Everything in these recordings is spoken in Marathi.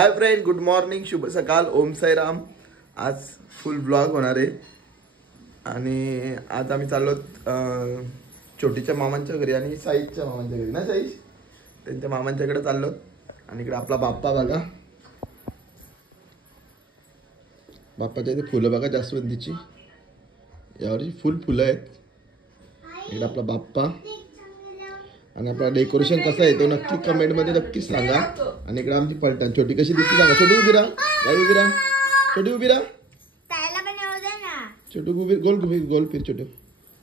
हाय फ्रेंड, गुड मॉर्निंग, शुभ सकाळ, ओम साईराम। आज फुल ब्लॉग होणार आहे आणि आज आम्ही चाललो छोटीच्या मामांच्या घरी आणि साईच्या मामांच्या घरी ना, साईश त्यांच्या मामांच्याकडे चाललो। आणि इकडे आपला बाप्पा बघा, बाप्पाच्या इथे फुलं बघा जास्वंदीची, यावरची फुलं आहेत। इकडे आपला बाप्पा आणि आपला डेकोरेशन कसा आहे तो नक्की कमेंट मध्ये नक्की सांगा। आणि इकडे आमची पलटण छोटी कशी दिसली सांगा। छोटी उभी राहा, गाई उभी राहा, छोटी उभी राहा, छोटू उभी, गोल फिर छोटू।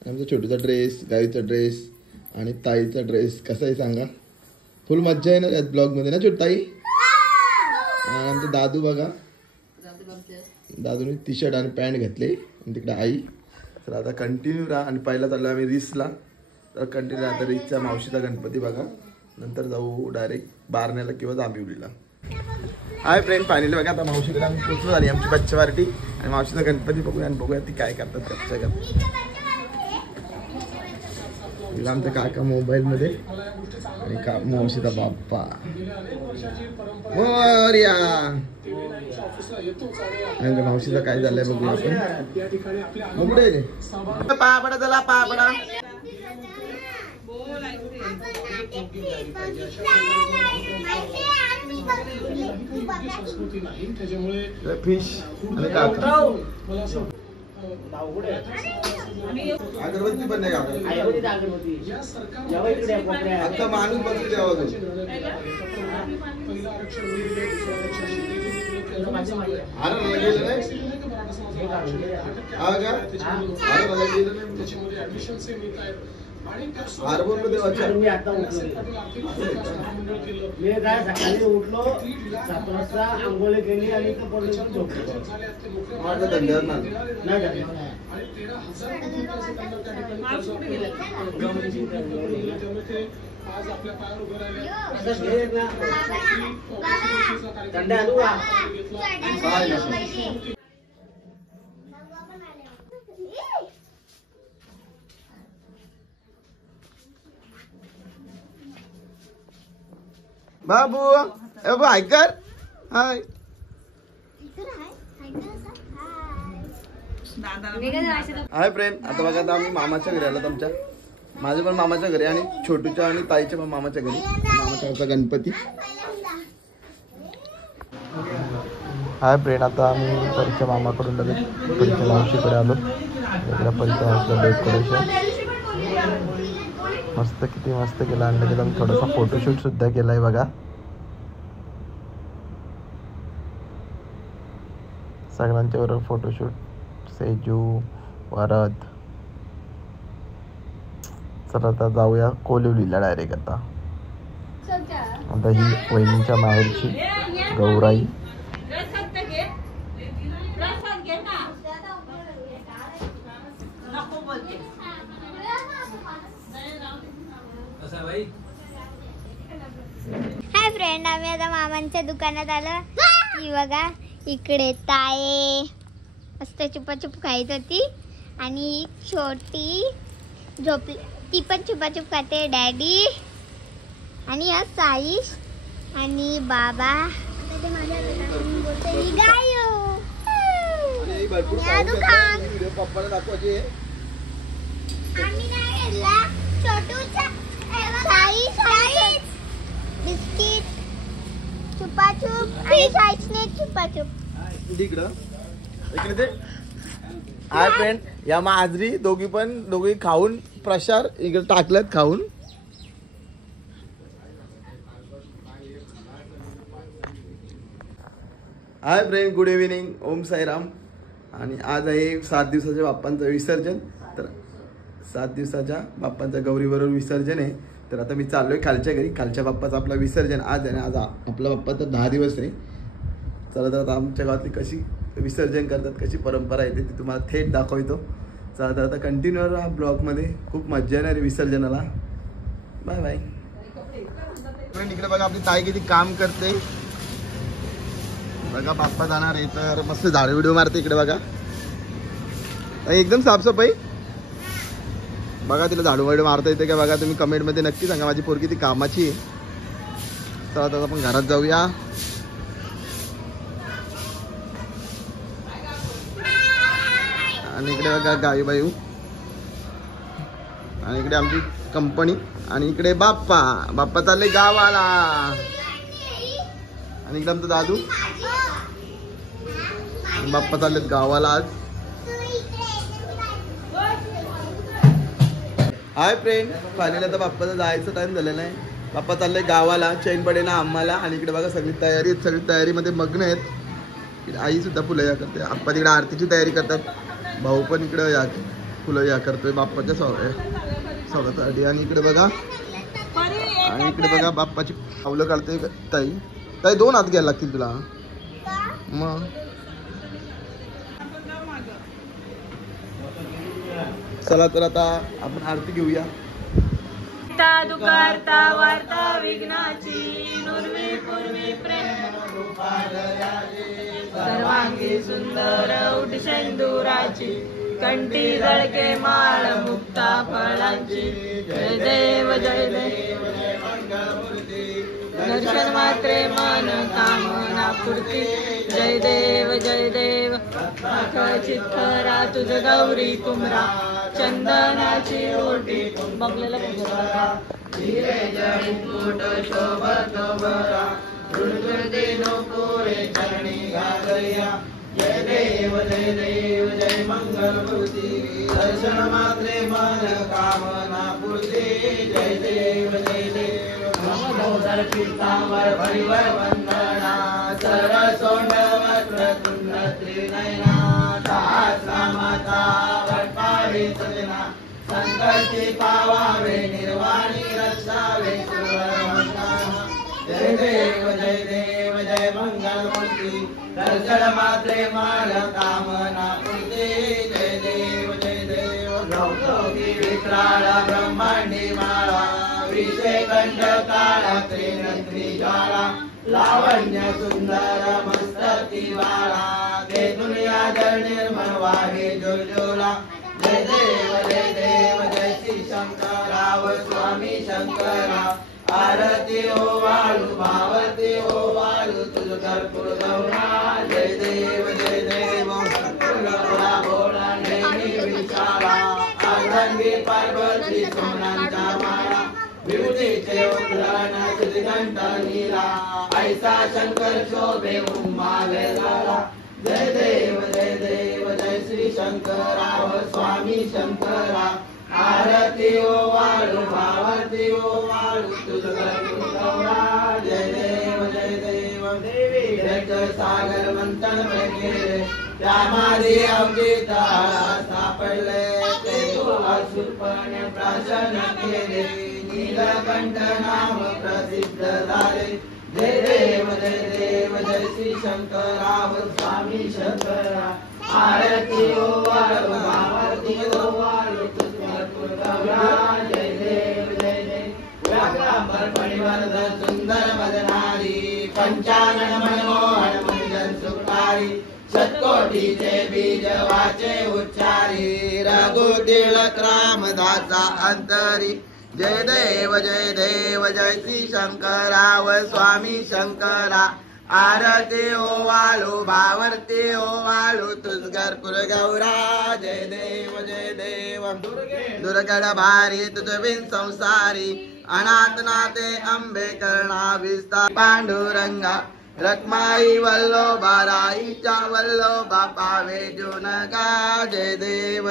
आमचा छोटूचा ड्रेस, गाईचा ड्रेस आणि ताईचा ड्रेस कसा आहे सांगा। फुल मज्जा आहे ना या ब्लॉग मध्ये ना छोटी ताई। आणि आमचा दादू बघा, दादूने टी शर्ट आणि पॅन्ट घातले आणि तिकडे आई। तर आता कंटिन्यू राहा आणि पहिला चाललो आम्ही रिसला, तर कंटिन्यू आता रिसच्या मावशीचा गणपती बघा, नंतर जाऊ डायरेक्ट बारण्याला किंवा जांभिवलीला। हाय फ्रेंड, फायनली बघा आता मावशीकडे आम्ही पोहोचलो झाली आमची बच्चा पार्टी आणि मावशीचा गणपती बघूया आणि बघूया ती काय करतात त्याच्या घरात। आमचा काका मोबाईल मध्ये आणि मावशीचा बाप्पा मोरया। आणि मावशीचा काय झालंय बघूया आपण। कुठे पापडा झाला, पापडा फिश आणि काका अगरबत्ती पण नाही आता माणूस बसले द्यावा हार्बोन मध्ये मी आता मी काय सकाळी उठलो 7 वाजता आंघोळी केली आणि बाबू बाबू ऐकर। हाय हाय फ्रेंड, आता बघा आता आम्ही मामाच्या घरी आलो। तुमच्या माझ्या पण मामाच्या घरी आणि छोटूच्या आणि ताईच्या पण मामाच्या घरी। मामाच्या घरचा गणपती। हाय फ्रेंड, आता आम्ही परिच्या मामाकडून लगेच परिच्या मावशीकडे आलो। परिच्या मावशीला डेकोरेशन मस्त, किती मस्त केलं आणि लगेच आम्ही थोडासा फोटोशूट सुद्धा केलाय बघा। सगळ्यांच्या बरोबर फोटोशूट, सेजू, वरद। चला आता जाऊया कोलिवलीला डायरेक्ट। आता ही वहिनीच्या माहेरची गौराई। हाय फ्रेंड, आम्ही आता मामांच्या दुकानात आलो। ही बघा इकडे ताये मस्त चुपाचुप खायची होती आणि छोटी झोपली, ती पण चुपाचुप खाते। डॅडी आणि या साईश आणि बाबा बिस्किट चुपाचुप आणि साईशने चुपाचुप इकडं इकडे ते। हाय फ्रेंड, या माजरी दोघी खाऊन प्रसार इकडे टाकल्यात खाऊन। Hi friend, good evening, Om Sairam. आणि आज आहे 7 दिवसाच्या बाप्पांचं विसर्जन। तर 7 दिवसाच्या बाप्पांच्या गौरीबरोबर विसर्जन आहे। तर आता मी चाललोय खालच्या घरी। खालच्या बाप्पाचं आपलं विसर्जन आज आहे ना। आज आपला बाप्पा तर 10 दिवस आहे। चला तर आता आमच्या गावातली कशी विसर्जन करतात, कशी परंपरा येते ती तुम्हाला थेट दाखवतो। चला तर आता कंटिन्यू राहा ब्लॉगमध्ये, खूप मजा येणार आहे विसर्जनाला। Bye bye. इकडे बघा आपली ताई किती काम करते बघा। बाप्पा जाणार आहे तर मस्त झाडू व्हिडिओ मारते इकडे बघा, एकदम साफसफाई बघा। तिला झाडू वाडू मारता येते का बघा, तुम्ही कमेंट मध्ये नक्की सांगा। माझी पोरगी ती कामाची आहे। चला आता आपण घरात जाऊया। आणि इकडे बघा गाई बायू आणि इकडे आमची कंपनी आणि इकडे बाप्पा चालले गावाला आणि इकडे आमचं दादू बाप्पा चाललेत गावाला आज. हाय फ्रेंड, फायनली आता बाप्पाचा जायचं टाइम झालेला आहे. बाप्पा चाललंय गावाला, चैन पडे ना आम्हाला. आणि इकडे बघा सगळी तयारीमध्ये मग्न आहेत. आई सुद्धा फुलं या करते. आप्पा तिकडे आरतीची तयारी करतात. भाऊ पण इकडे या फुलं या करतोय बाप्पाच्या स्वागतासाठी. आणि इकडे बघा बाप्पाची पावलं काढते ताई 2 हात घ्यायला लागतील तुला. मग चला तर आता आपण आरती घेऊया. दुकारता वार्ता विघ्नाची नुर्वी पूर्वी प्रेम सर्वांगी सुंदर उठशेंदुराची कंठी जळके माळ मुक्ता फळांची. जय देव जय देव दर्शन मात्रे मन कामना पूर्ती. जय देव जय देव चित्तरा तुझ गौरी कुमरा चंदनाची ओटी बघलेलं जय देव जय मंगलमूर्ती दर्शन मात्रे मन कामना पूर्ती. जय देव दामोदर कीर्तांवर परिवर वंदना सरसोंड वक्र तुंड त्रिनयना सहस्रा माता वटपाळी सजना संकटी पावावे निर्वाणी रक्षावे सुरवंदना. जय देव जय मंगलमूर्ती दर्शन मात्रे मन कामना पूर्ती. जय देव गौतमी विक्राळ ब्रह्मांडी माळा विषय कंठ काळा त्रिनत्री ज्वाळा लावण्य सुंदर मस्तकी वाळा ते दुनिया जळ निर्मळ वाहे जोजोला. जय देव जय श्री शंकराव स्वामी शंकरा आरती ओ वाळू भावती ओ वाळू तुझ कर्पूर गौरा. जय देव भोळा भोळा नेहमी विशाला अर्धंगी पार्वती सोनांचा माळा विभूतीचे उद्धारण श्रीकंठ नीला ऐसा शंकर शोभे उम्माले झाला. जय देव जय श्री शंकराव स्वामी शंकरा आरती ओ वाळू भावती ओ वाळू तुझ कर्पूर गौरा. जय देव देवी सागर मंथन में गेले त्यामादी अवधीता सापडले ते असुरपणे प्राशन केले नीलकंठ नाम प्रसिद्ध झाले. जय देव जय श्री शंकराव स्वामी शंकरा आरती ओ वाळू भावती ओ वाळू तुझ कर्पूर गौरा. जय देव व्याघ्रांबर परिवर्धन सुंदर मदनारी पंचानन मनमोहन मंजन सुखारी शतकोटीचे बीज वाचे उच्चारी रघु तिलक रामदासा अंतरी. जय देव जय श्री शंकराव स्वामी शंकरा आरती ओ वाळू भावती ओ वाळू तुझ कर्पूर गौरा. जय देव दुर्गड भारी तुझ बिन संसारी अनाथ नाते अंबे कर्णा विस्तार पांडुरंगा रखमाई वल्लोबा राईच्या वल्लोबा पावे जुनगा. जय देव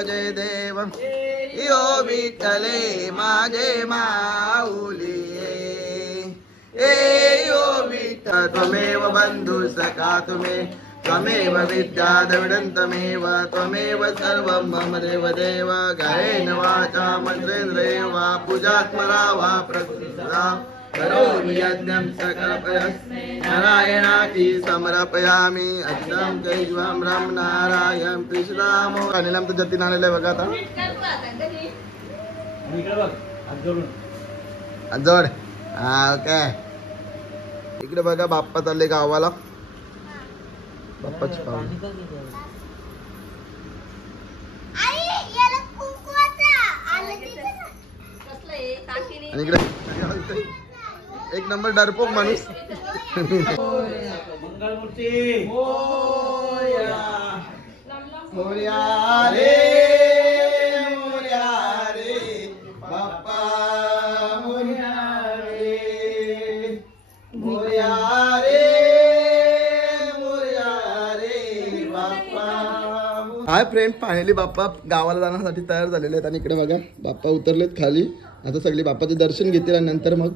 यो विठ्ठले माझे माऊली यो विठ्ठल त्वमेव बंधु सखा त्वमेव विद्या द्रविडन्तमेव त्वमेव सर्वं मम देव. गायेन वाचा मन्त्रेन्द्रिय वा पूजात्मना वा प्रकृतिः करोमि यज्ञं सकलपयस्मै नारायणाति समर्पयामि. अच्युतं केशवं राम नारायण कृष्णामो. आणि नंतर जतीन आलेलं आहे बघा आता जोड. हा ओके. इकडे बघा बाप्पा चालले गावाला. बाप्पाची पाहुणे आणि इकडे एक नंबर डरपोक माणूस. मोरया रे बाप्पा मोरया रे मोरया रे बाप्पा. हाय फ्रेंड, फायनली बाप्पा गावाला जाण्यासाठी तयार झालेले आहेत आणि इकडे बघा बाप्पा उतरलेत खाली. आता सगळी बाप्पाचे दर्शन घेतील आणि नंतर मग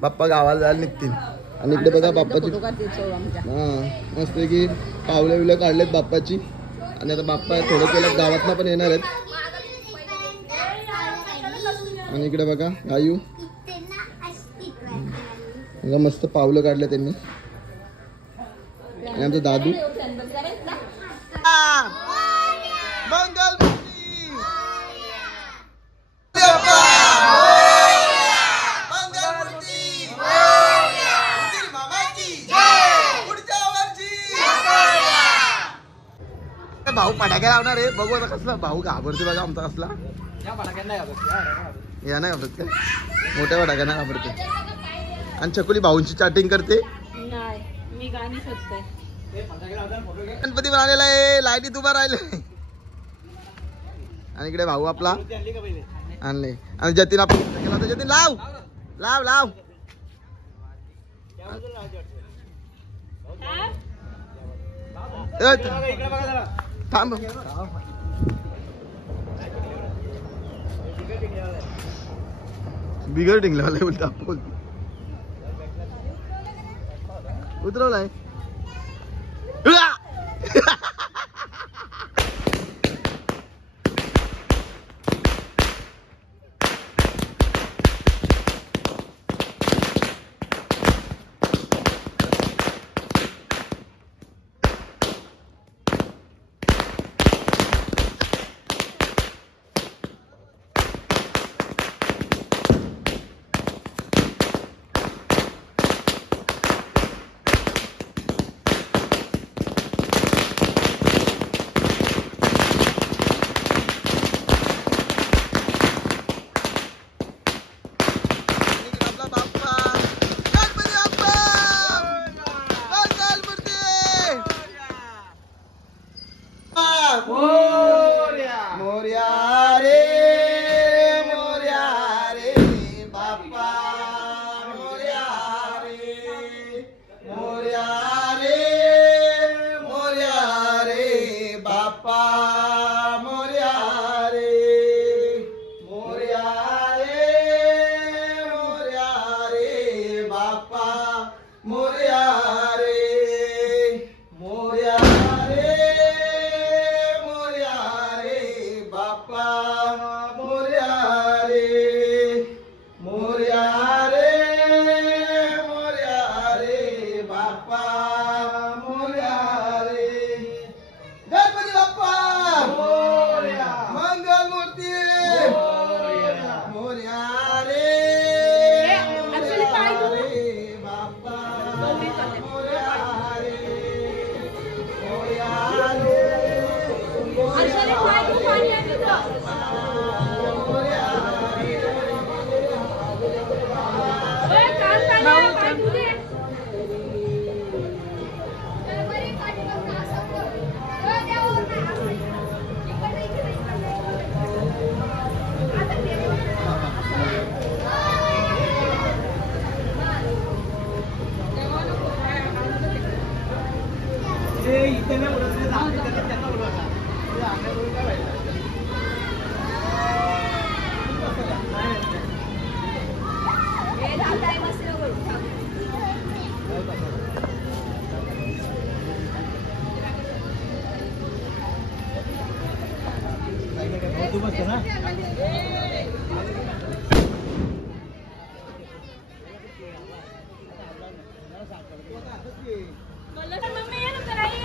बाप्पा गावाला जायला निघतील. आणि इकडे बघा बाप्पाची मस्त की पावलं बिवलं काढलेत बाप्पाची. आणि आता बाप्पा थोड्या वेळात गावातनं पण येणार आहेत. आणि इकडे बघा गायू मस्त पावलं काढले त्यांनी. आणि आमचा दादू भाऊ फटाक्या लावणार आहे. बघू आता कसला भाऊ घाबरते बघा आमचा कसला. या नाही घाबरत काय, मोठ्या फटाक्या नाही घाबरते. आणि छकुली भाऊंची चॅटिंग करते. मी गाणी शोधते. गणपती बनालेला आहे, लाईटीत उभा राहिले. आणि इकडे भाऊ आपला आणले. आणि जतीन आपण केला तर जतीन लाव लाव लाव. थांब बिगर टिंगला बोलता बोल उतरवलाय.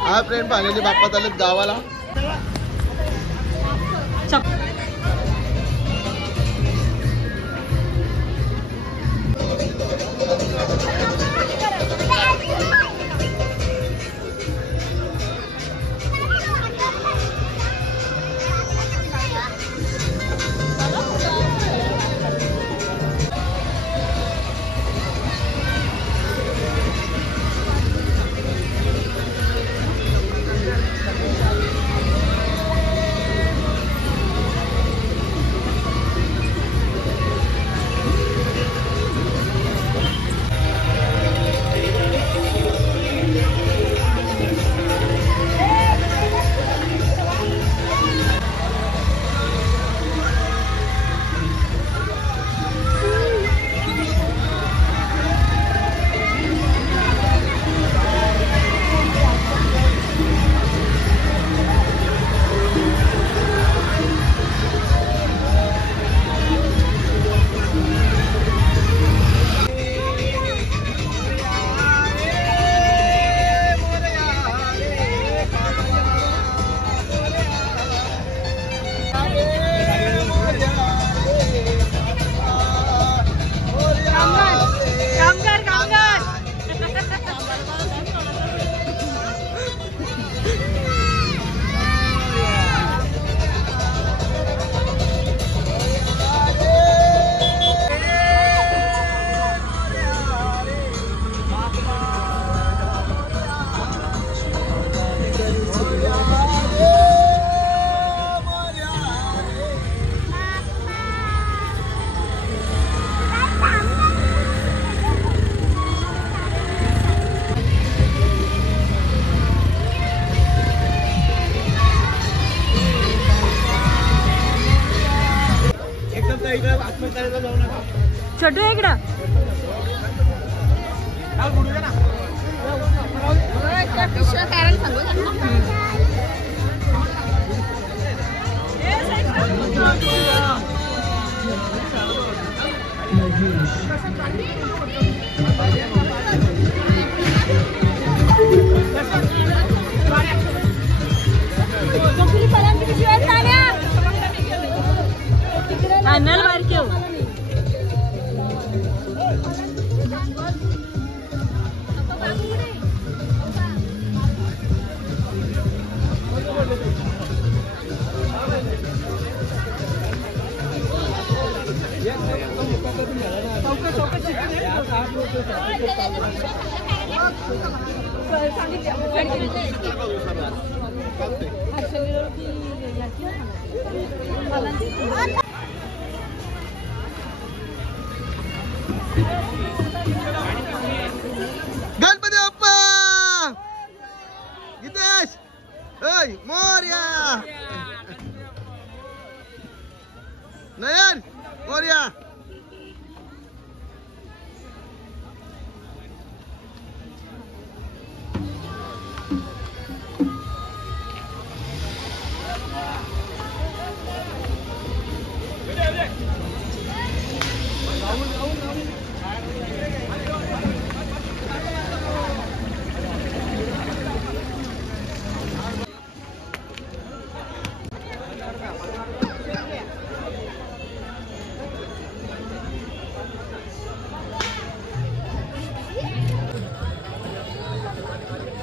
हा फ्रेंड फायनली बाप्पा आलेत गावाला. गणपती बाप्पा गीतेश मोरया नयन मोरया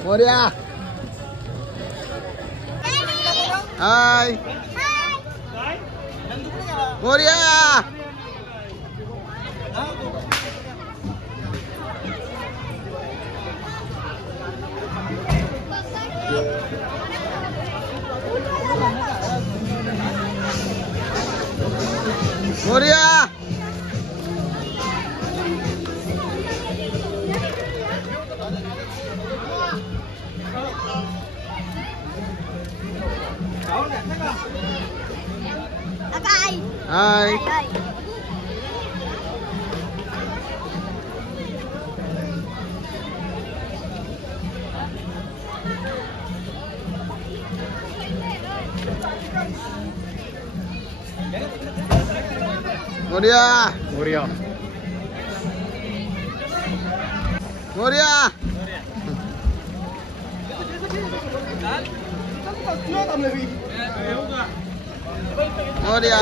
मोरया हाय मोरया मोरया हाय मोरया मोरया मोरया मोरया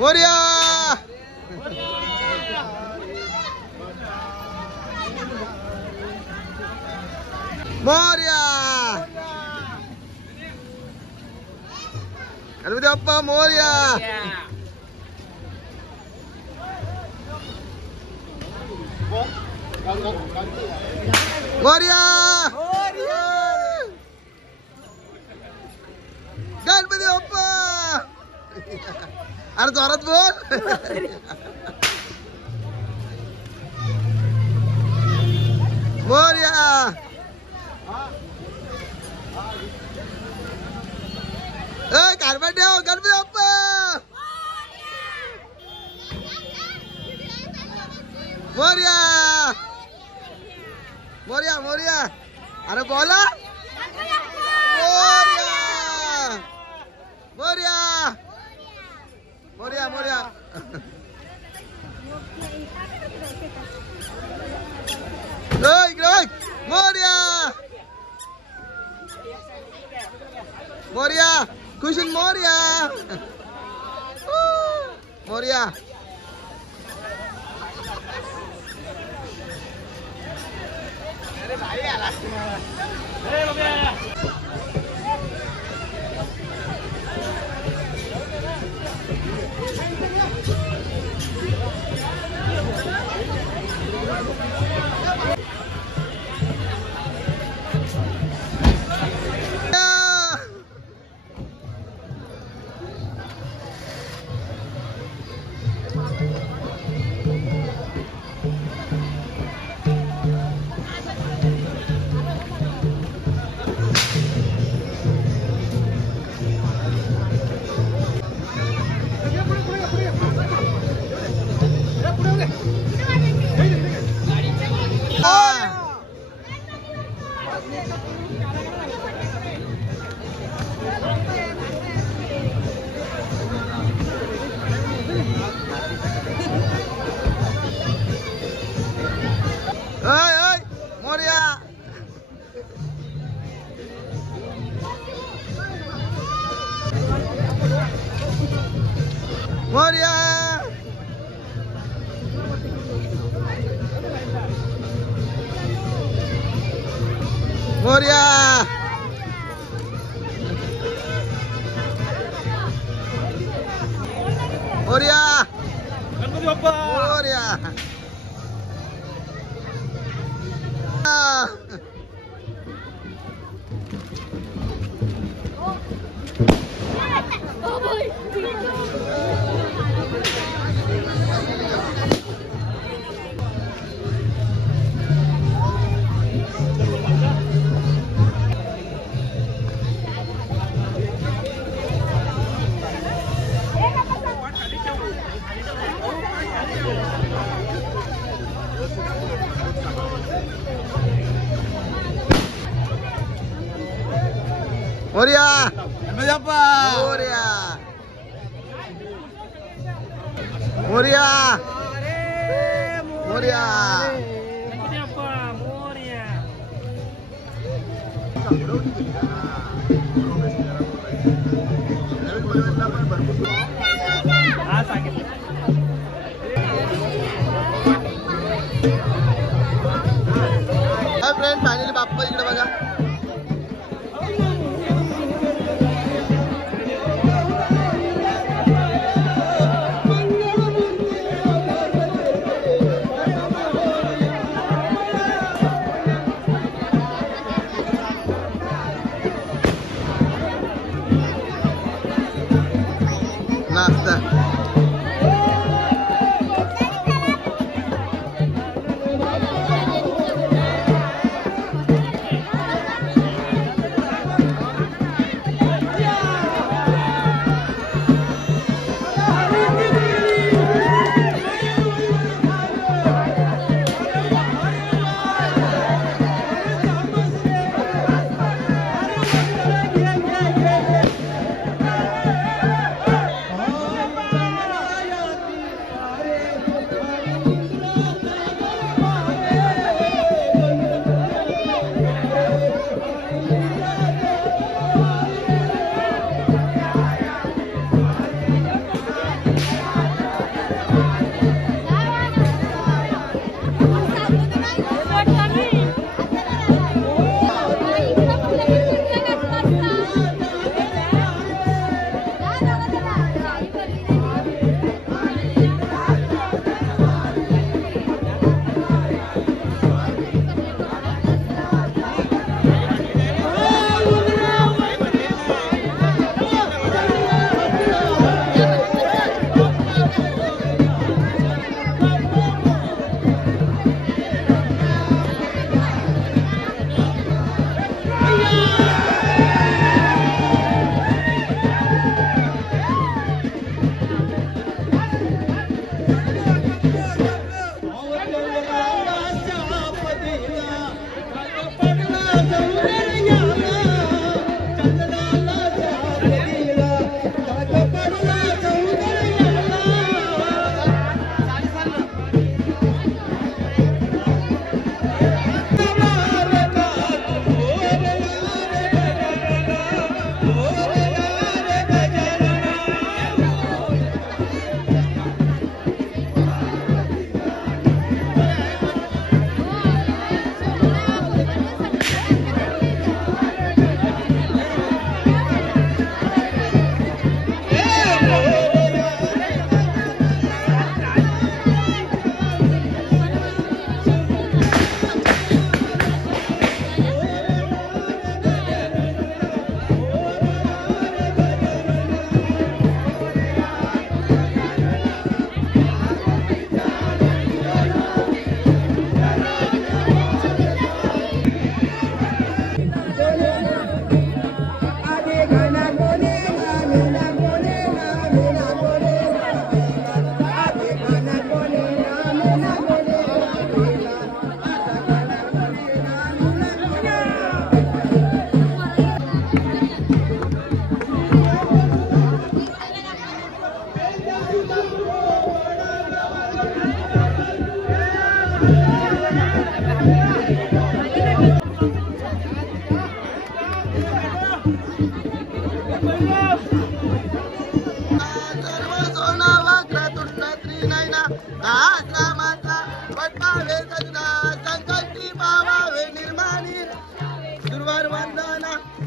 मोरया मोरया गणपती बाप्पा मोरया मोरया गणपती बाप्पा अरे जोरात बोल मोरया कारभार ठेव गणपती बाप्पा मोरया मोरया मोरया अरे बोला Morya Morya Morya Morya Morya Morya cushion Morya Morya Morya Morya Morya Ganpati Bappa Morya Morya Morya Morya Morya friend finally बाप्पा इकडे बघा. नाश्ता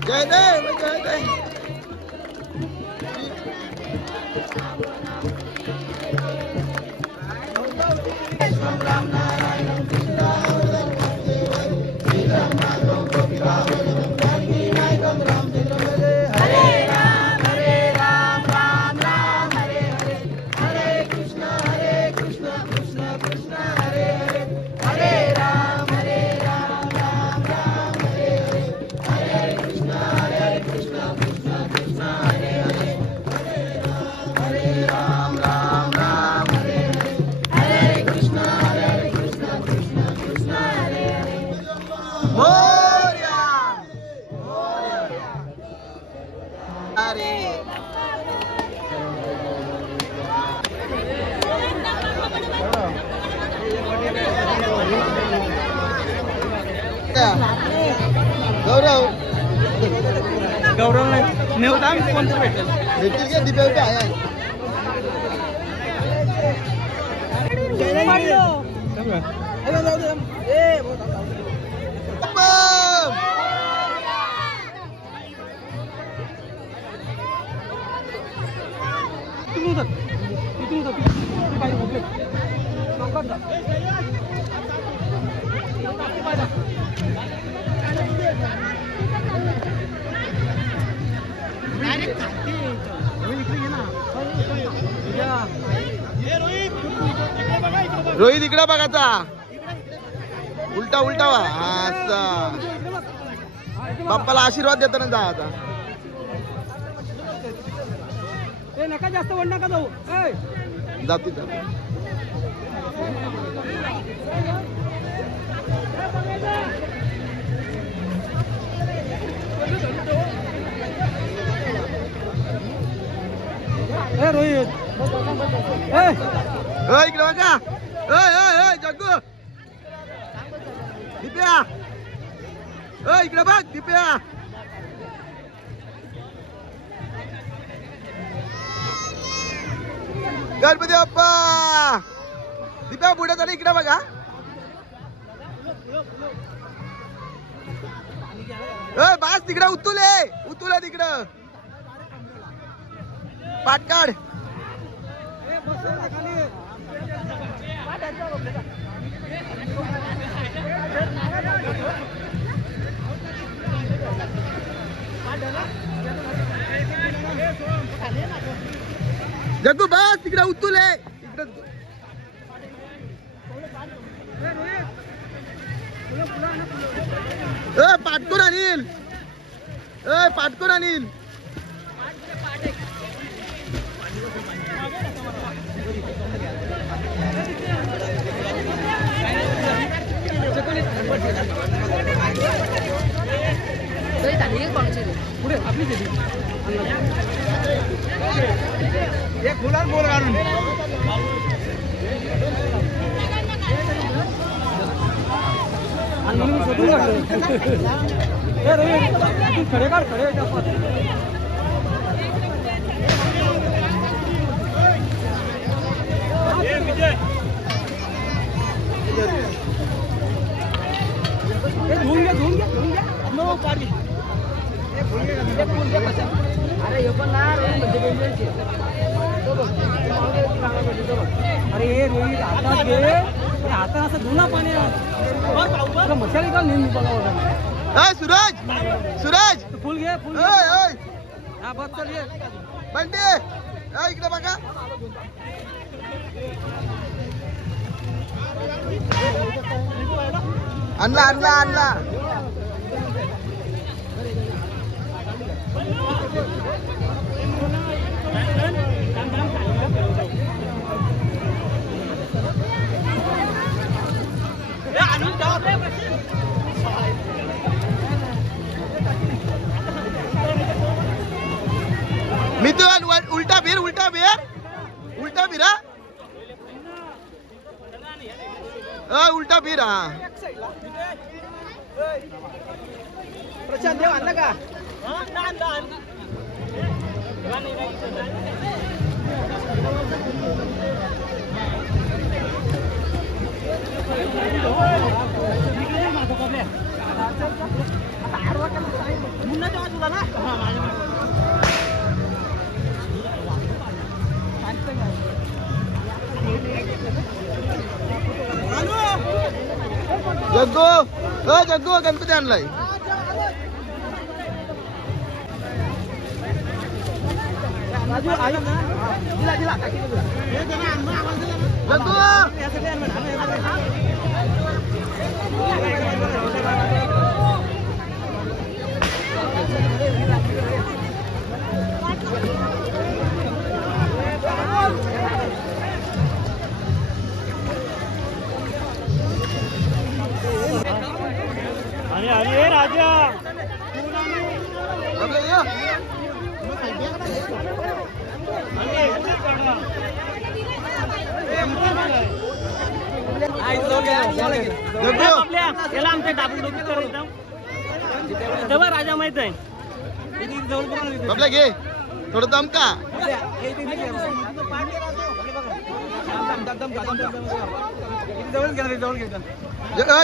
जय देव जय देव दिप्या गौरव गौरव नाही नेवता कोणतं भेटेल भेटतील का दिप्या बिप्या आहे रोहित इकडे बघायचा उलटा उलटा वा असा बाप्पाला आशीर्वाद देताना जा आता नका जास्त वन नका जाऊ जाती जाती रोहित इकडे बघा जग्गू दिप्या इकडे बघ दिप्या गणपती बाप्पा दिप्या पुढे झाली इकडे बघा बास तिकडे उतुले तिकडं पाटकाड जग्गू बस तिकडे उतुले पाटकून अनिल पुढे आपली एक फुलार बोल काढून खडे काढ खडे धुवून घ्या नो पाणी अरे हे पण ना अरे हे रोहित हातात घे हातात असं धुना पाणी मशाली का नेहमी बघा सूरज फुल घे फुल हा बस चल घे बंडे इकडे बघा आणला मिथुन उल्टा फिर उल्टा फिर प्रशांत देव आणला का जग्गू गणपती आणलाय आणि राजा याला आमच्या डाबून डोकी करायचं तेव्हा राजा माहित आहे आपल्या घे थोडं दम का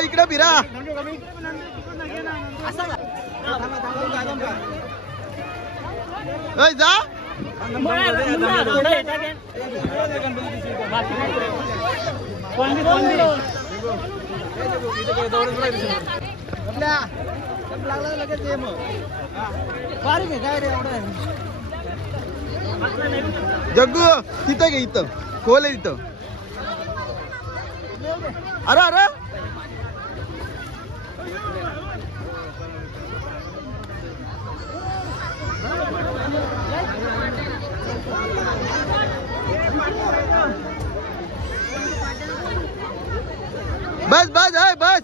इकडे फिरा जा जग्गू तिथं घे इथं खोल आहे इथं अरे अरे बस बस है बस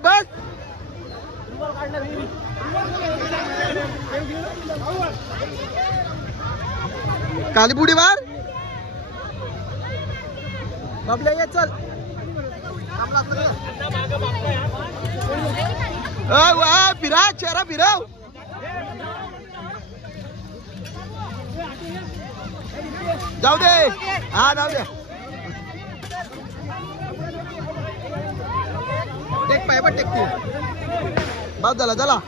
बस कालीपुडी मार बाबल्या ये चल फिरा चेहरा फिराव जाऊ दे हा जाऊ दे टेक पाय टेक तू बाद झाला चला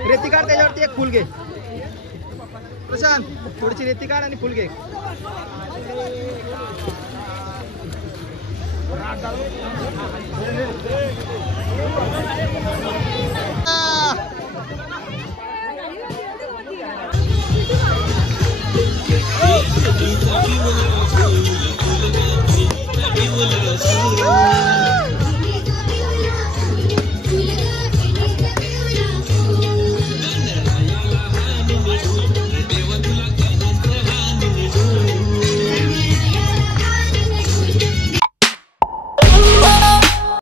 रेती काढ त्याच्यावरती एक फुल घे प्रशांत थोडीशी रेती काढ आणि फुल घे